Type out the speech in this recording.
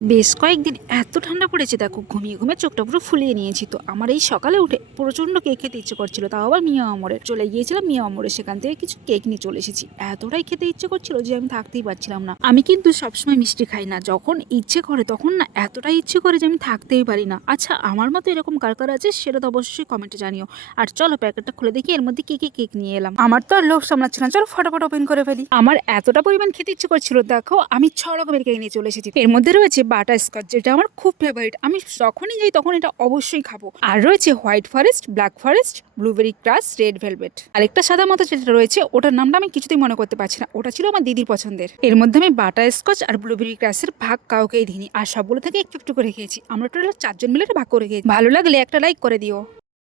বেশ কয়েকদিন এত ঠান্ডা পড়েছে, দেখো ঘুমিয়ে ঘুমিয়ে চোখটা পুরো ফুলিয়ে নিয়েছি। তো আমার এই সকালে উঠে প্রচন্ড কেক খেতে ইচ্ছে করছিল, তাও আবার মিয়া আমরের। চলে গিয়েছিলাম মিয়া আমরে, সেখান থেকে কিছু কেক নিয়ে চলে এসেছি। এতটাই খেতে ইচ্ছে করছিল যে আমি থাকতেই পারছিলাম না। আমি কিন্তু সবসময় মিষ্টি খাই না, যখন ইচ্ছে করে তখন না এতটাই ইচ্ছে করে যে আমি থাকতেই পারি না। আচ্ছা, আমার মতো এরকম কার কার আছে সেটা তো অবশ্যই কমেন্টে জানিও। আর চলো প্যাকেটটা খুলে দেখি এর মধ্যে কি কি কেক নিয়ে এলাম। আমার তো আর লোভ সামলাচ্ছিল না, চলো ফটাফট ওপেন করে ফেলি। আমার এতটা পরিমাণ খেতে ইচ্ছে করছিল, দেখো আমি 6 রকমের কেক নিয়ে চলে এসেছি। এর মধ্যে রয়েছে বাটার স্কচ, যেটা আমার খুব ফেভারিট, আমি যখনই যাই তখন এটা অবশ্যই খাবো। আর রয়েছে white forest, black forest, blueberry crush, red velvet. আরেকটা সাদা মতো যেটা রয়েছে ওটার নামটা আমি কিছুতেই মনে করতে পারছি না, ওটা ছিল আমার দিদির পছন্দের। এর মধ্যে আমি বাটার স্কচ আর ব্লুবেরি ক্রাশের ভাগ কাউকেই দিইনি, আর সবগুলো থেকে একটু একটু করে খেয়েছি। আমরা টোটাল 4 জন মিলে এটা ভাগ করে খেয়েছি। ভালো লাগলে একটা লাইক করে দিও।